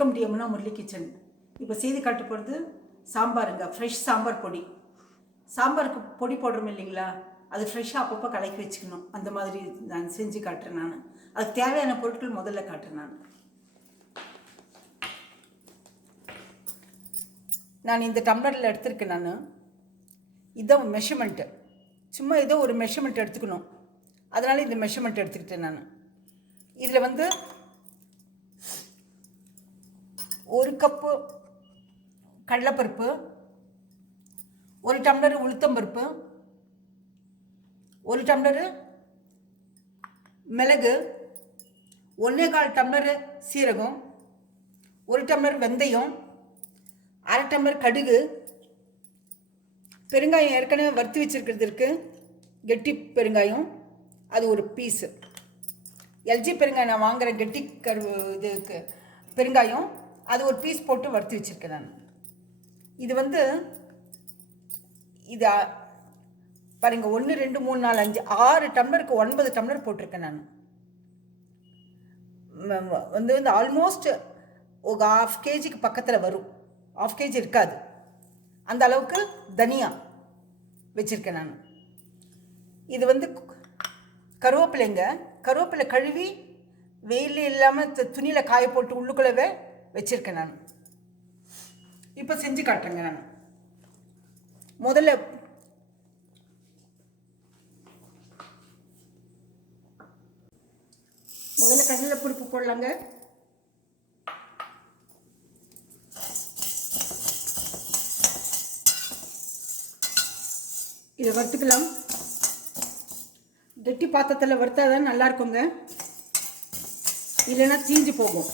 Welcome to Yamuna Murali kitchen. இப்போ செய்து காட்ட போகிறது சாம்பாருங்க. ஃப்ரெஷ் சாம்பார் பொடி. சாம்பாருக்கு பொடி போடுறோம் இல்லைங்களா, அது ஃப்ரெஷ்ஷாக அப்பப்போ கலக்கி வச்சுக்கணும். அந்த மாதிரி நான் செஞ்சு காட்டுறேன். அதுக்கு தேவையான பொருட்கள் முதல்ல காட்டுறேன். நான் இந்த டம்ளரில் எடுத்திருக்கேன். இதான் மெஷர்மெண்ட்டு. சும்மா ஏதோ ஒரு மெஷர்மெண்ட் எடுத்துக்கணும், அதனால் இந்த மெஷர்மெண்ட் எடுத்துக்கிட்டேன். இதில் வந்து 1 கப்பு கடலைப்பருப்பு, 1 டம்ளர் உளுத்தம்பருப்பு, 1 டம்ளர் மிளகு, 1/4 டம்ளர் சீரகம், 1 டம்ளர் வெந்தயம், 1/2 டம்ளர் கடுகு, பெருங்காயம் ஏற்கனவே வறுத்து வச்சுருக்கிறது இருக்குது, கெட்டி பெருங்காயம், அது ஒரு பீஸு. எல்ஜி பெருங்காயம் நான் வாங்குகிற கெட்டி இதுக்கு பெருங்காயம், அது ஒரு பீஸ் போட்டு வறுத்து வச்சுருக்கேன். இது வந்து இது பாருங்கள், 1 2 3 4 5 6 டம்ளருக்கு 9 டம்ளர் போட்டிருக்கேன். வந்து ஆல்மோஸ்ட் ஒரு 1/2 கேஜிக்கு பக்கத்தில் வரும். 1/2 கேஜி இருக்காது, அந்த அளவுக்கு தனியா வச்சுருக்கேன். இது வந்து கருவேப்பிலைங்க. கருவேப்பிலை கழுவி வெயில் இல்லாமல் துணியில் காய போட்டு உள்ளுக்குள்ளவே வச்சுருக்கேன். இப்போ செஞ்சு காட்டுறேங்க. முதல்ல கடலை பருப்பு போடலாங்க. இதை வறுத்துக்கலாம். கெட்டி பாத்திரத்தில் வறுத்தா தான் நல்லா இருக்குங்க, இல்லைன்னா தீஞ்சு போகும்.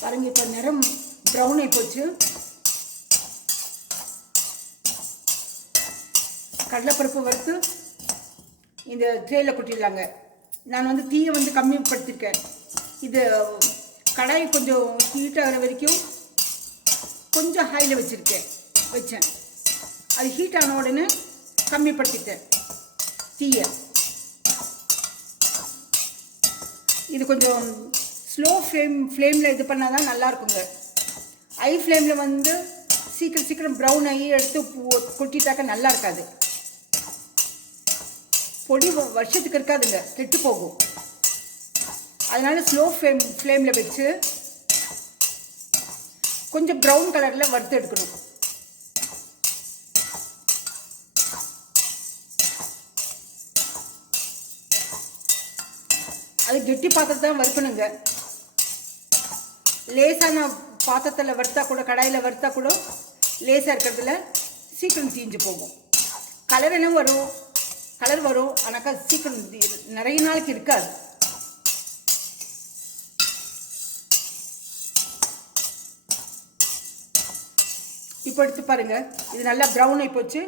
பாருங்க, இப்போ நிறம் ப்ரௌன் ஆகி போச்சு. கடலைப்பருப்பு வறுத்து இந்த ட்ரேயில் கொட்டிடலாங்க. நான் வந்து தீயை வந்து கம்மிப்படுத்திருக்கேன். இது கடாய் கொஞ்சம் ஹீட் ஆகிற வரைக்கும் கொஞ்சம் ஹையில் வச்சேன். அது ஹீட் ஆன உடனே கம்மிப்படுத்திட்டேன் தீயை. இது கொஞ்சம் ஸ்லோ ஃப்ளேமில் இது பண்ணால் தான் நல்லாயிருக்குங்க. ஹை ஃப்ளேமில் வந்து சீக்கிரம் ப்ரௌன் ஆகி எடுத்து கொட்டிட்டாக்க நல்லா இருக்காது. பொடி வருஷத்துக்கு இருக்காதுங்க, கெட்டு போகும். அதனால ஸ்லோ ஃப்ளேமில் வச்சு கொஞ்சம் ப்ரௌன் கலரில் வறுத்து எடுக்கணும். அது கெட்டி பாத்திரத்தை தான் வறுக்கணுங்க. லேசான பாத்திரத்தில் வறுத்தா கூட, கடாயில் வறுத்தா கூட லேசாக இருக்கிறதுல சீக்கிரம் தீஞ்சு போகும். கலர் வரும், ஆனாக்கா சீக்கிரம் நிறைய நாளைக்கு இருக்காது. இப்போ எடுத்து பாருங்க, இது நல்லா ப்ரௌன் ஆகி போச்சு.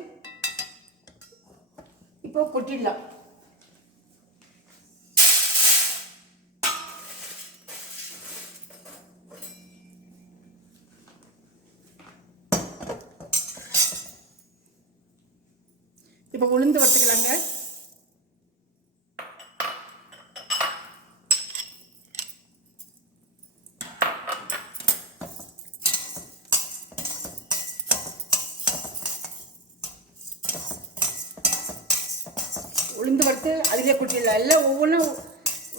இப்போ கொட்டிடலாம். இப்போ உளுந்து வறுத்துக்கலாங்க. உளுந்து வறுத்து அதிலே கொட்டிடலாம். எல்லாம் ஒவ்வொன்றும்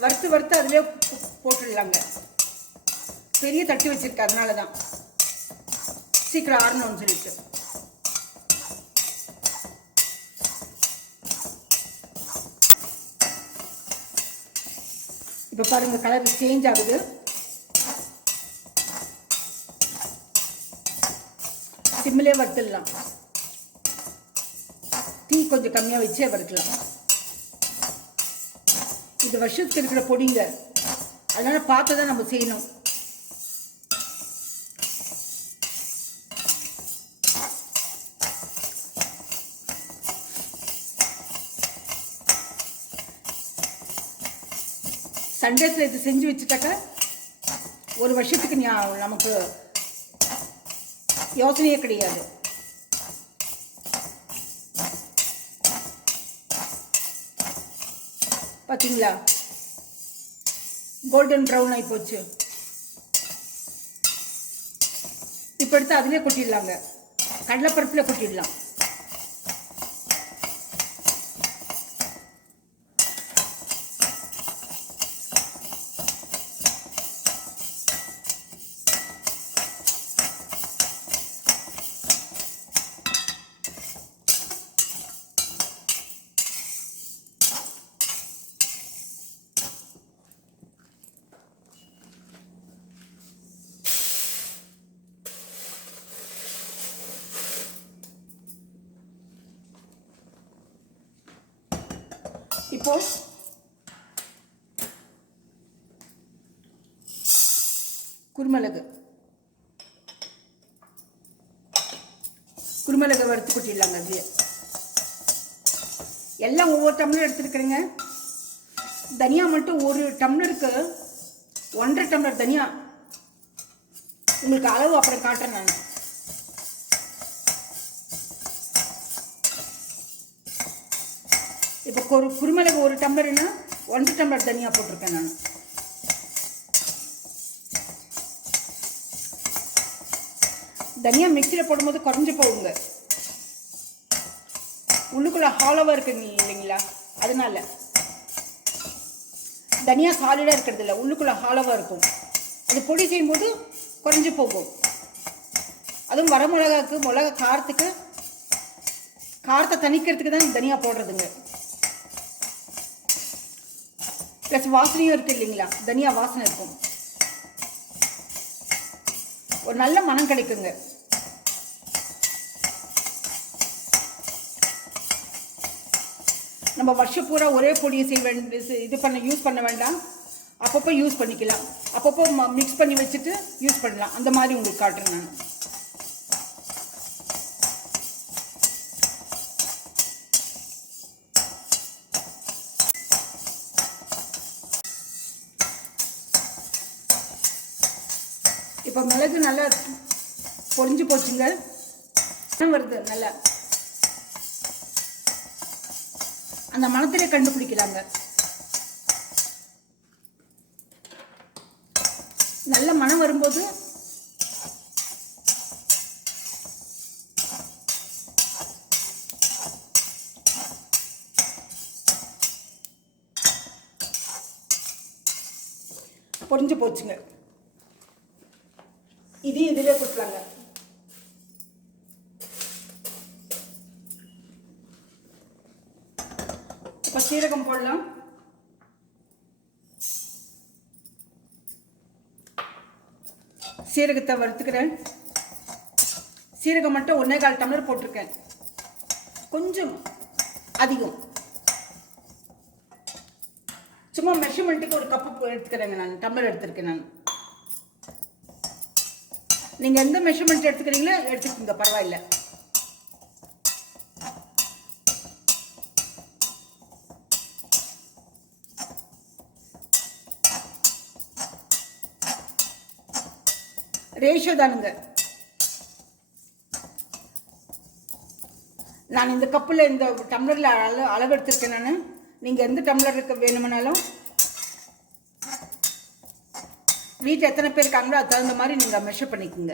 வறுத்து அதிலே போட்டுடலாங்க. பெரிய தட்டி வச்சுருக்கேன், அதனால தான் சீக்கிரம் ஆறணும்னு சொல்லிட்டு. இப்போ பாருங்கள், கலர் சேஞ்ச் ஆகுது. சிம்மிலே வறுத்துடலாம். தீ கொஞ்சம் கம்மியாக வச்சே வறுக்கலாம். இது வருஷத்துக்கு இருக்கிற பொடிங்க, அதனால் பார்த்து தான் நம்ம செய்யணும். சண்டேஸில் இது செஞ்சு வச்சுட்டாக்கா ஒரு வருஷத்துக்கு நமக்கு யோசனையே கிடையாது. பார்த்தீங்களா, கோல்டன் ப்ரௌன் ஆகி போச்சு. இப்போ எடுத்து அதிலே கொட்டிடலாங்க, கடலைப்பருப்பில் கொட்டிடலாம். இப்போ குருமிளகு வறுத்து கொட்டிடலாங்க. அப்படியே எல்லாம் ஒவ்வொரு டம்ளர் எடுத்துருக்குறேங்க. தனியா மட்டும் ஒரு டம்ளருக்கு 1.5 டம்ளர் தனியா. உங்களுக்கு அளவு அப்புறம் காட்டுறேன் நான். இப்போ குருமிளகு ஒரு டம்ளர்னா 1 டம்ளர் தனியாக போட்டிருக்கேன் நான். தனியாக மிக்சியில் போடும்போது குறைஞ்சி போகுங்க, உள்ளுக்குள்ளே ஹாலோவாக இருக்குங்க இல்லைங்களா, அதனால. தனியாக சாலிடாக இருக்கிறது இல்லை, உள்ளுக்குள்ளே ஹாலோவாக இருக்கும். அது பொடி செய்யும்போது குறைஞ்சி போகும். அதுவும் வர மிளகா காரத்தை தணிக்கிறதுக்கு தான் தனியாக போடுறதுங்க. ப்ளஸ் வாசனையும் இருக்குது இல்லைங்களா, தனியா வாசனை இருக்கும், ஒரு நல்ல மனம் கிடைக்குங்க. நம்ம வருஷம் பூரா ஒரே பொடியை யூஸ் பண்ண வேண்டாம். அப்பப்போ யூஸ் பண்ணிக்கலாம், அப்பப்போ மிக்ஸ் பண்ணி வச்சுட்டு யூஸ் பண்ணலாம். அந்த மாதிரி உங்களுக்கு காட்டுறேன் நான். இப்போ மிளகு நல்லா பொரிஞ்சு போச்சுங்க, வருது நல்லா. அந்த மணத்திலே கண்டுபிடிக்கலாங்க. நல்ல மணம் வரும்போது பொரிஞ்சு போச்சுங்க. இதையும் இதிலே கொடுக்கலாங்க. இப்போ சீரகம் போடலாம். சீரகத்தை வறுத்துக்கிறேன். சீரகம் மட்டும் 1.25 டம்ளர் போட்டிருக்கேன், கொஞ்சம் அதிகம். சும்மா மெஷர்மெண்ட்டுக்கு ஒரு கப்பு எடுத்துக்கிறேங்க நான், டம்ளர் எடுத்துருக்கேன் நான். நீங்கள் எந்த மெஷர்மெண்ட் எடுத்துக்கிறீங்களோ எடுத்துக்கோங்க, பரவாயில்ல. ரேஷியோ தானுங்க. நான் இந்த கப்பில் இந்த டம்ளரில் அளவு எடுத்திருக்கேன் நான். நீங்கள் எந்த டம்ளருக்கு வேணுமானாலும், வீட்டில் எத்தனை பேர் இருக்காங்களோ அது தகுந்த மாதிரி நீங்கள் மெஷர் பண்ணிக்கோங்க.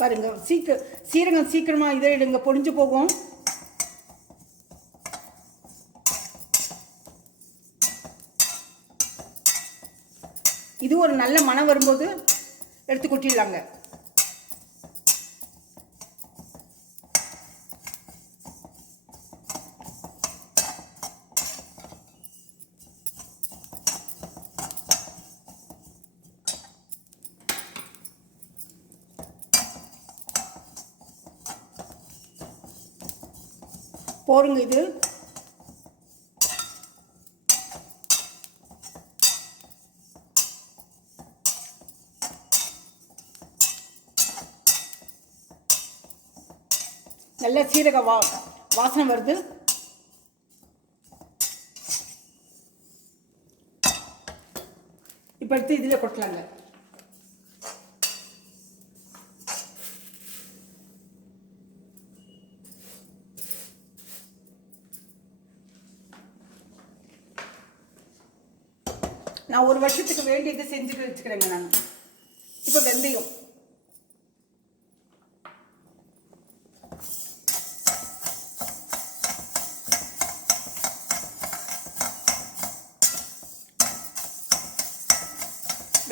பாருங்க, சீரகம் சீக்கிரமாக இதை எடுங்க, பொடிஞ்சு போகும். இது ஒரு நல்ல மனம் வரும்போது எடுத்து கொட்டிடலாங்க. போருங்க இது. நல்ல சீரக வாசனை வருது. இப்போ எடுத்து இதில் கொட்டலாங்க. நான் ஒரு வருஷத்துக்கு வேண்டியது செஞ்சுட்டு வச்சுக்கிறேங்க. நான் இப்போ வெந்தயம்,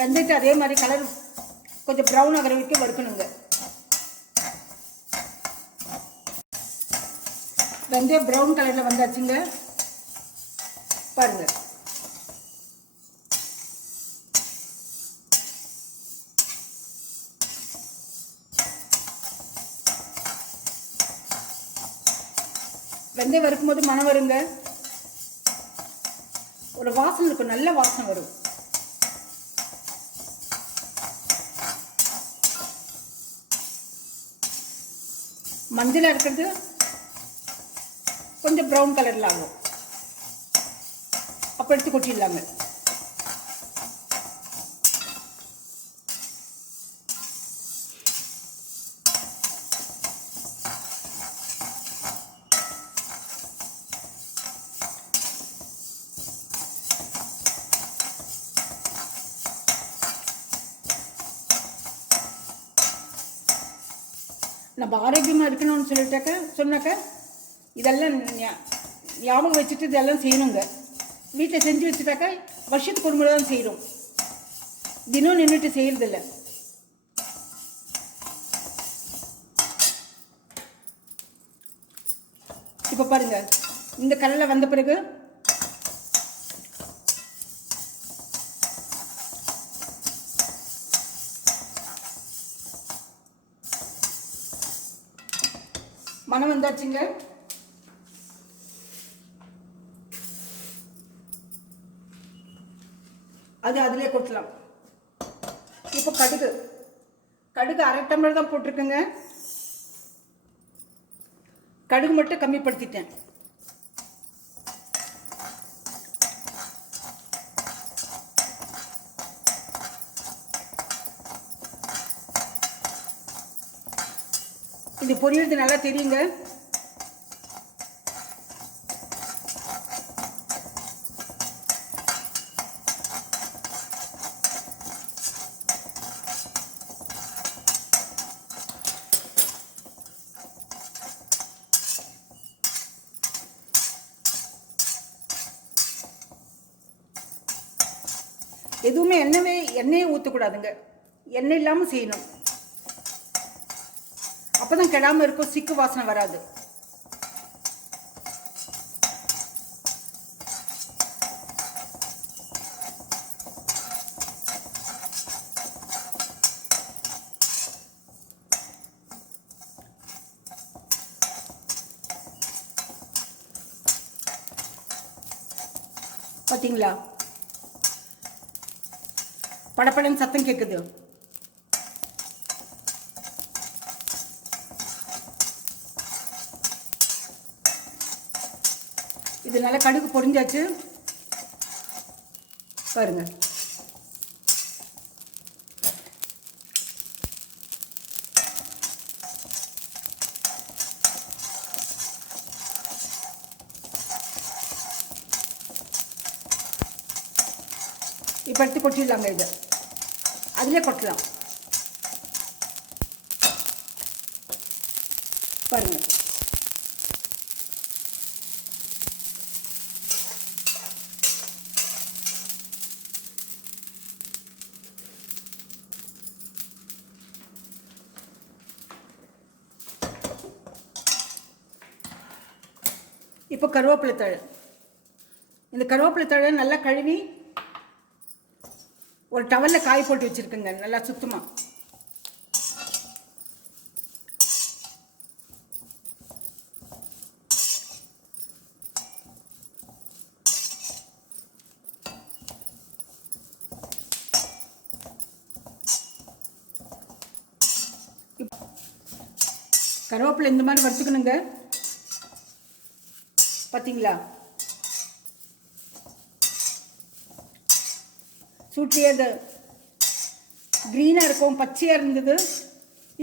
வெந்தயத்தை அதே மாதிரி கலர் கொஞ்சம் ப்ரௌன் ஆகிற வரைக்கும் வறுக்கணுங்க. வெந்தயம் ப்ரௌன் கலரில் வந்தாச்சுங்க பாருங்க. வெந்தயம் வறுக்கும் போது மனம் வருங்க, ஒரு வாசனை இருக்கும், நல்ல வாசனை வரும். மஞ்சளாக இருக்கிறது கொஞ்சம் ப்ரௌன் கலரில் ஆகும். அப்போ எடுத்து கொட்டிடலாங்க. நம்ம ஆரோக்கியமாக இருக்கணும்னு சொன்னாக்க இதெல்லாம் ஞாபகம் வச்சுட்டு இதெல்லாம் செய்யணுங்க. வீட்டில் செஞ்சு வச்சுட்டாக்கா வருஷத்துக்கு ஒரு முறை தான் செய்கிறோம், தினம் நின்றுட்டு செய்கிறதில்ல. இப்போ பாருங்கள், இந்த கலரில் வந்த பிறகு மனம் வந்தாச்சுங்க. அது அதிலே கொட்டலாம். இப்போ கடுகு அரை டம்ளர் தான் போட்டிருக்குங்க. கடுகு மட்டும் கம்மிப்படுத்திட்டேன். இது பொரியறது நல்லா தெரியுங்க. எதுவுமே எண்ணெயை ஊற்றக்கூடாதுங்க, எண்ணெய் இல்லாமல் செய்யணும். அப்போ தான் கெடாமல் இருக்கும், சிக்கு வாசனை வராது. பார்த்தீங்களா, படப்படன்னு சத்தம் கேட்குது. இது நல்லா கடுகு பொரிஞ்சாச்சு பாருங்க. இப்போ எடுத்து கொட்டிடலாங்க. இது அதிலே கொட்டலாம் பாருங்க. இப்போ கருவேப்பிலை தழை, இந்த கருவேப்பிலை தழை நல்லா கழுவி ஒரு டவலில் காய் போட்டு வச்சுருக்குங்க, நல்லா சுத்தமாக. கருவேப்பிலை இந்த மாதிரி வறுத்துக்கணுங்க. பார்த்தீங்களா? சூட்டியே அது க்ரீனாக இருக்கும், பச்சையாக இருந்தது,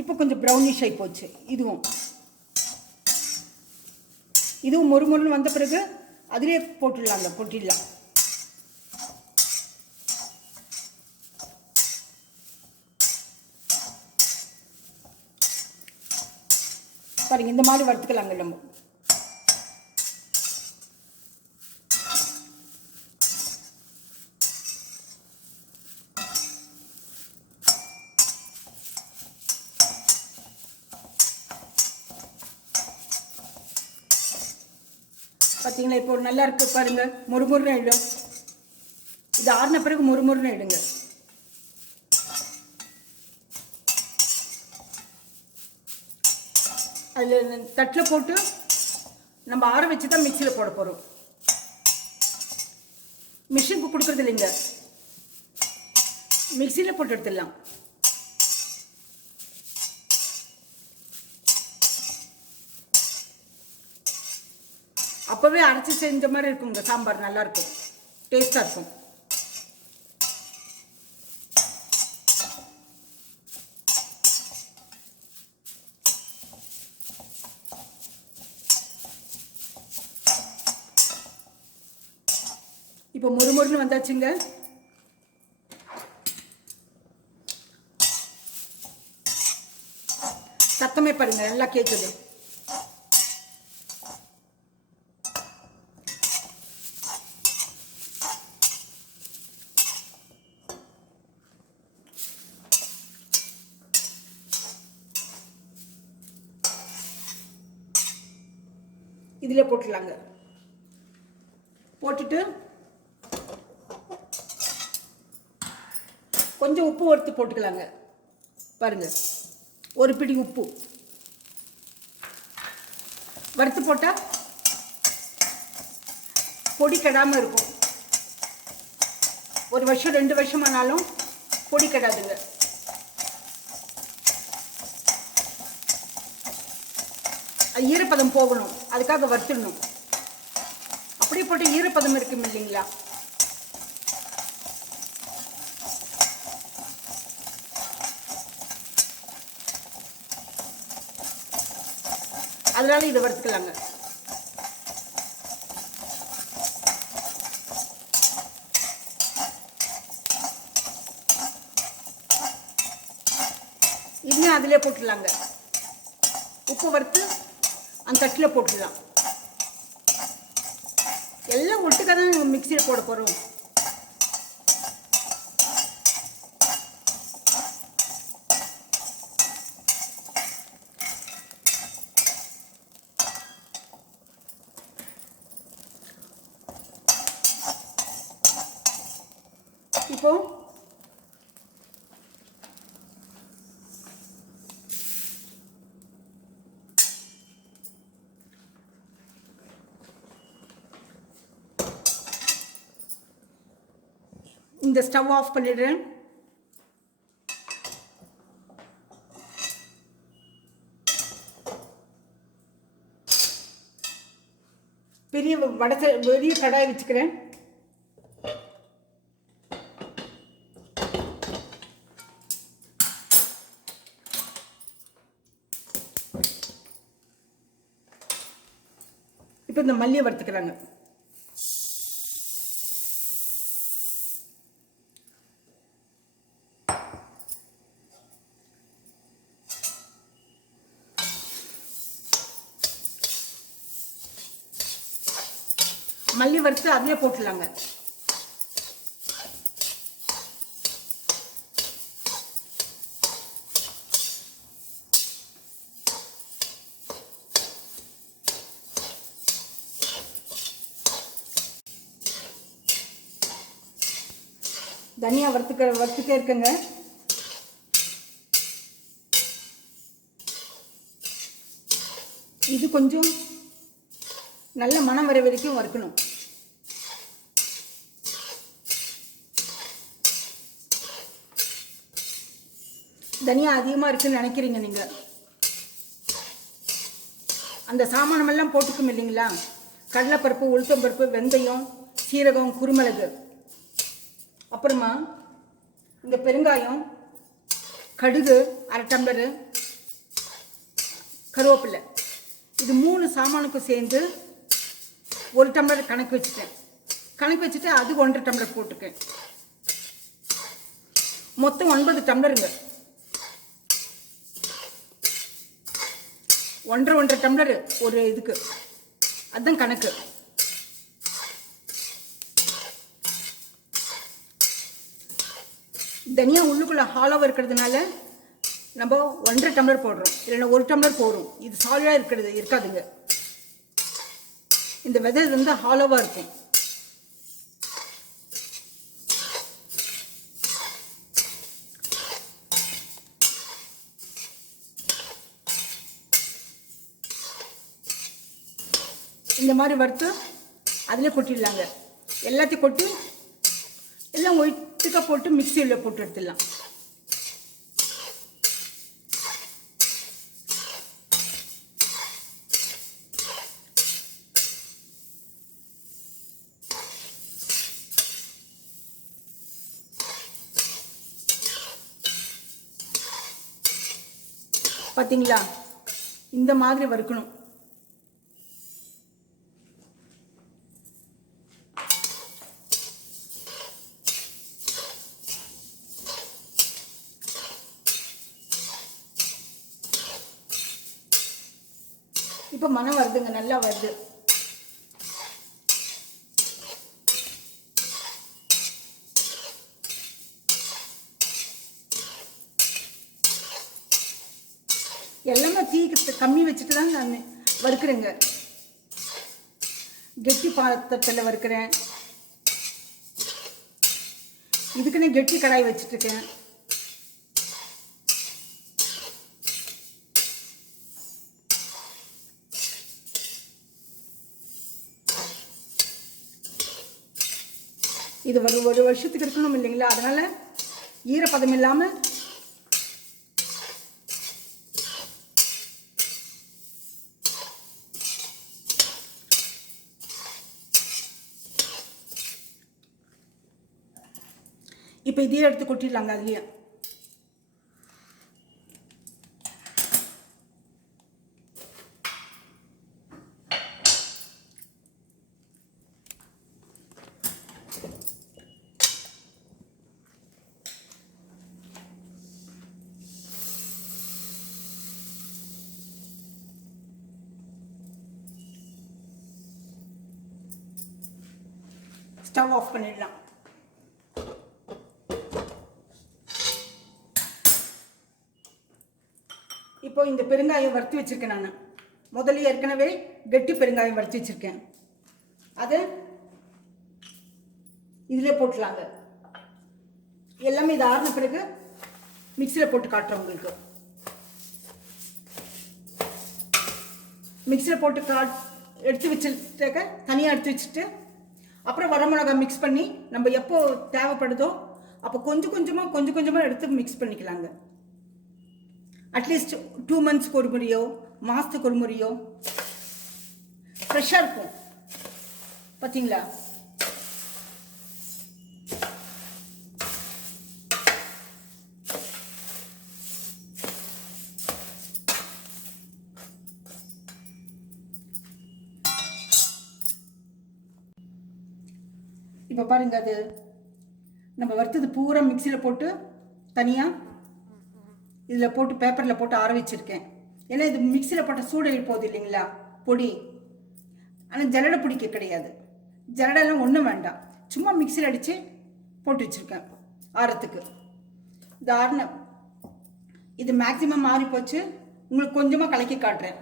இப்போ கொஞ்சம் ப்ரௌனிஷ் ஆகி போச்சு. இதுவும் மொறுமொறுன்னு வந்த பிறகு அதிலே போட்டுடலாங்க, கொட்டிடலாம். பாருங்க, இந்த மாதிரி வறுத்துக்கலாங்க நம்ம. பார்த்தீங்களா? இப்போ நல்லா இருக்கு பாருங்க, மொறுமொறுன்னு ஆயிடும். இது ஆறின பிறகு மொறுமொறுன்னு ஆயிடுங்க. அதில் தட்டில் போட்டு நம்ம ஆற வச்சு தான் மிக்சியில் போட போகிறோம். மிஷினுக்கு கொடுக்குறது இல்லைங்க, மிக்சியில் போட்டு எடுத்துடலாம். அப்போவே அரைச்சி செஞ்ச மாதிரி இருக்குங்க சாம்பார், நல்லாயிருக்கும், டேஸ்ட்டாக இருக்கும். இப்போ மொறுமொறுன்னு வந்தாச்சுங்க. சத்தமே பாருங்க, நல்லா கேட்குது. இதில் போட்டுடலாங்க. போட்டுட்டு கொஞ்சம் உப்பு வறுத்து போட்டுக்கலாங்க. பாருங்க, ஒரு பிடி உப்பு வறுத்து போட்டால் பொடி கெடாமல் இருக்கும். 1 வருஷம் 2 வருஷமானாலும் பொடி கெடாதுங்க. அது ஈரப்பதம் போகணும், அதுக்காக வறுத்துடணும். அப்படியே போட்டு ஈரப்பதம் இருக்கும் இல்லைங்களா? அதனால இதை வறுத்துக்கலாங்க. இதையும் அதிலே போட்டுடலாங்க. உப்பு வறுத்து அந்த தட்டில் போட்டுடலாம். எல்லாம் ஒட்டுக்காக தான் மிக்சியில் போட போகிறோம். இப்போ இந்த ஸ்டவ் ஆஃப் பண்ணிடுறேன். பெரிய கடாய் வச்சுக்கிறேன். இப்போ இந்த மல்லியை வறுத்துக்கிறாங்க. மல்லி வறுத்து அதிலே போட்டுடலாங்க. தனியா வறுத்துட்டே இருக்குங்க. இது கொஞ்சம் நல்ல மனம் வர வரைக்கும் வறுக்கணும். தனியா அதிகமாக இருக்குன்னு நினைக்கிறீங்க நீங்கள், அந்த சாமானமெல்லாம் போட்டுக்கும் இல்லைங்களா, கடலைப்பருப்பு, உளுத்தம்பருப்பு, வெந்தயம், சீரகம், குருமிளகு, அப்புறமா இந்த பெருங்காயம், கடுகு, 1/2 டம்ளரு, கருவேப்பிலை, இது 3 சாமானுக்கும் சேர்ந்து 1 டம்ளர் கணக்கு வச்சுட்டு அது 1.5 டம்ளர் போட்டுக்கேன். மொத்தம் 9 டம்ளருங்க. 1.5 டம்ளர் ஒரு இதுக்கு, அதுதான் கணக்கு. தனியா உள்ளுக்குள்ள ஹாலோவாக இருக்கிறதுனால நம்ம 1.5 டம்ளர் போடுறோம், இல்லைன்னா 1 டம்ளர் போடுறோம். இது சாலிடாக இருக்காதுங்க. இந்த விதை வந்து ஹாலோவாக இருக்கும். இந்த மாதிரி வறுத்து அதில் கொட்டிடலாங்க. எல்லாத்தையும் கொட்டி எல்லாம் ஒயிட்டுக்காக போட்டு மிக்சியில் போட்டு எடுத்துடலாம். பார்த்தீங்களா, இந்த மாதிரி வறுக்கணும். இப்போ மனம் வருதுங்க, நல்லா வருது. எல்லாமே தீக்கு கம்மி வச்சுட்டு தான் நான் வறுக்கிறேங்க. கெட்டி பாத்திரத்தில் வறுக்கிறேன். இதுக்குன்னு கெட்டி கடாய் வச்சுட்ருக்கேன். இது ஒரு வருஷத்துக்கு இருக்கணும் இல்லைங்களா, அதனால ஈரப்பதம் இல்லாமல் இப்போ இதையே எடுத்து கொட்டிடலாங்க. அதுலேயே ஸ்டவ் ஆஃப் பண்ணிடலாம். இப்போ இந்த பெருங்காயம் வறுத்து வச்சுருக்கேன். நான் முதல்ல ஏற்கனவே கெட்டி பெருங்காயம் வறுத்து வச்சுருக்கேன். அதை இதில் போட்டுலாங்க. எல்லாமே இது ஆறின பிறகு மிக்சியில் போட்டு காட்டுறேன் உங்களுக்கு. மிக்சியில் போட்டு எடுத்து வச்சுட்டாக்க தனியாக எடுத்து வச்சுட்டு அப்புறம் வரமிளகா மிக்ஸ் பண்ணி நம்ம எப்போ தேவைப்படுதோ அப்போ கொஞ்சம் கொஞ்சமாக எடுத்து மிக்ஸ் பண்ணிக்கலாங்க. அட்லீஸ்ட் 2 மந்த்ஸ்க்கு ஒரு முறையோ மாதத்துக்கு ஒரு முறையோ ஃப்ரெஷ்ஷாக இருக்கும். பார்த்தீங்களா, இப்போ பாருங்க, அது நம்ம வறுத்தது பூரா மிக்சியில் போட்டு தனியாக இதில் போட்டு பேப்பரில் போட்டு ஆற வச்சுருக்கேன். ஏன்னா இது மிக்சியில் போட்ட சூடு போகுது இல்லைங்களா பொடி. ஆனால் ஜல்லடை பிடிக்க கிடையாது, ஜல்லடெல்லாம் ஒன்றும் வேண்டாம். சும்மா மிக்சியில் அடித்து போட்டு வச்சுருக்கேன் ஆறத்துக்கு. இது ஆறின இது மேக்ஸிமம் ஆறி போச்சு. உங்களுக்கு கொஞ்சமாக கலக்கி காட்டுறேன்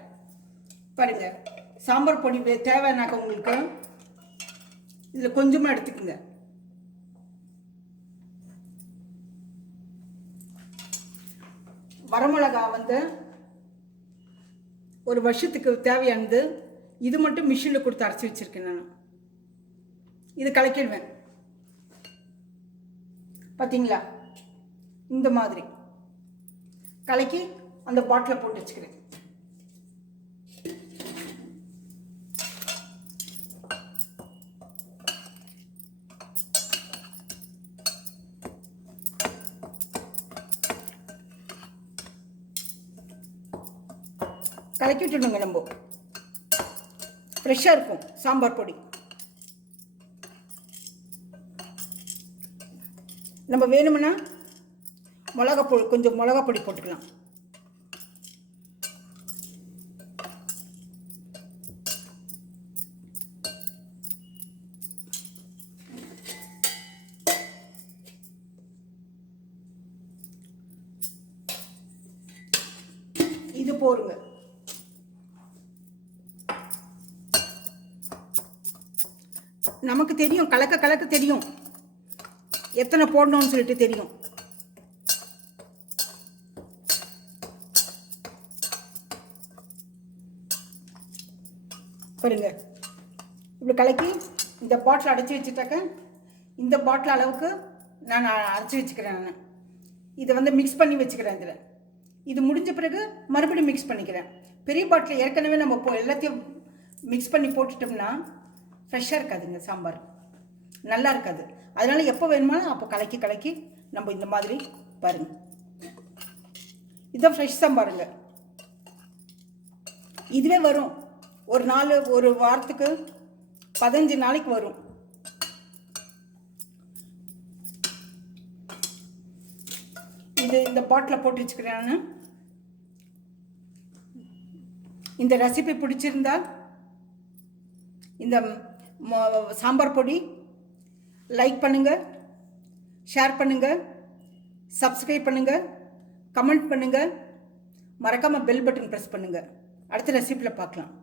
பாருங்கள். சாம்பார் பொடி தேவைன்னாக்க உங்களுக்கு இதில் கொஞ்சமாக எடுத்துக்குங்க. வரமிளகா வந்து ஒரு வருஷத்துக்கு தேவையானது. இது மட்டும் மிஷினில் கொடுத்து அரைச்சி வச்சுருக்கேன் நான். இது கலக்கிடுவேன். பார்த்தீங்களா, இந்த மாதிரி கலக்கி அந்த பாட்டில் போட்டு வச்சுக்கிறேன். கலக்கி விட்டுடுங்க. நம்ம ஃப்ரெஷ்ஷாக இருக்கும் சாம்பார் பொடி. நம்ம வேணும்னா கொஞ்சம் மிளகா பொடி போட்டுக்கலாம். இது போருங்க. நமக்கு தெரியும், கலக்க கலக்க தெரியும் எத்தனை போடணும்னு சொல்லிட்டு தெரியும். பாருங்க, இப்படி கலக்கி இந்த பாட்டில் அடைச்சி வச்சுட்டாக்க, இந்த பாட்டில் அளவுக்கு நான் அரைச்சி வச்சுக்கிறேன். நான் இதை வந்து மிக்ஸ் பண்ணி வச்சுக்கிறேன். இதில் இது முடிஞ்ச பிறகு மறுபடியும் மிக்ஸ் பண்ணிக்கிறேன். பெரிய பாட்டில் ஏற்கனவே நம்ம எல்லாத்தையும் மிக்ஸ் பண்ணி போட்டுட்டோம்னா ஃப்ரெஷ்ஷாக இருக்காதுங்க, சாம்பார் நல்லா இருக்காது. அதனால் எப்போ வேணுமோ அப்போ கலக்கி கலக்கி நம்ம இந்த மாதிரி பாருங்கள். இதுதான் ஃப்ரெஷ் சாம்பாருங்க. இதுவே வரும் ஒரு வாரத்துக்கு 15 நாளைக்கு வரும். இந்த பாட்டில் போட்டு வச்சுக்கிறேன் நான். இந்த ரெசிபி பிடிச்சிருந்தா இந்த சாம்பார் பொடி லைக் பண்ணுங்கள், ஷேர் பண்ணுங்கள், சப்ஸ்கிரைப் பண்ணுங்கள், கமெண்ட் பண்ணுங்கள், மறக்காமல் பெல் பட்டன் ப்ரெஸ் பண்ணுங்கள். அடுத்த ரெசிபியில் பார்க்கலாம்.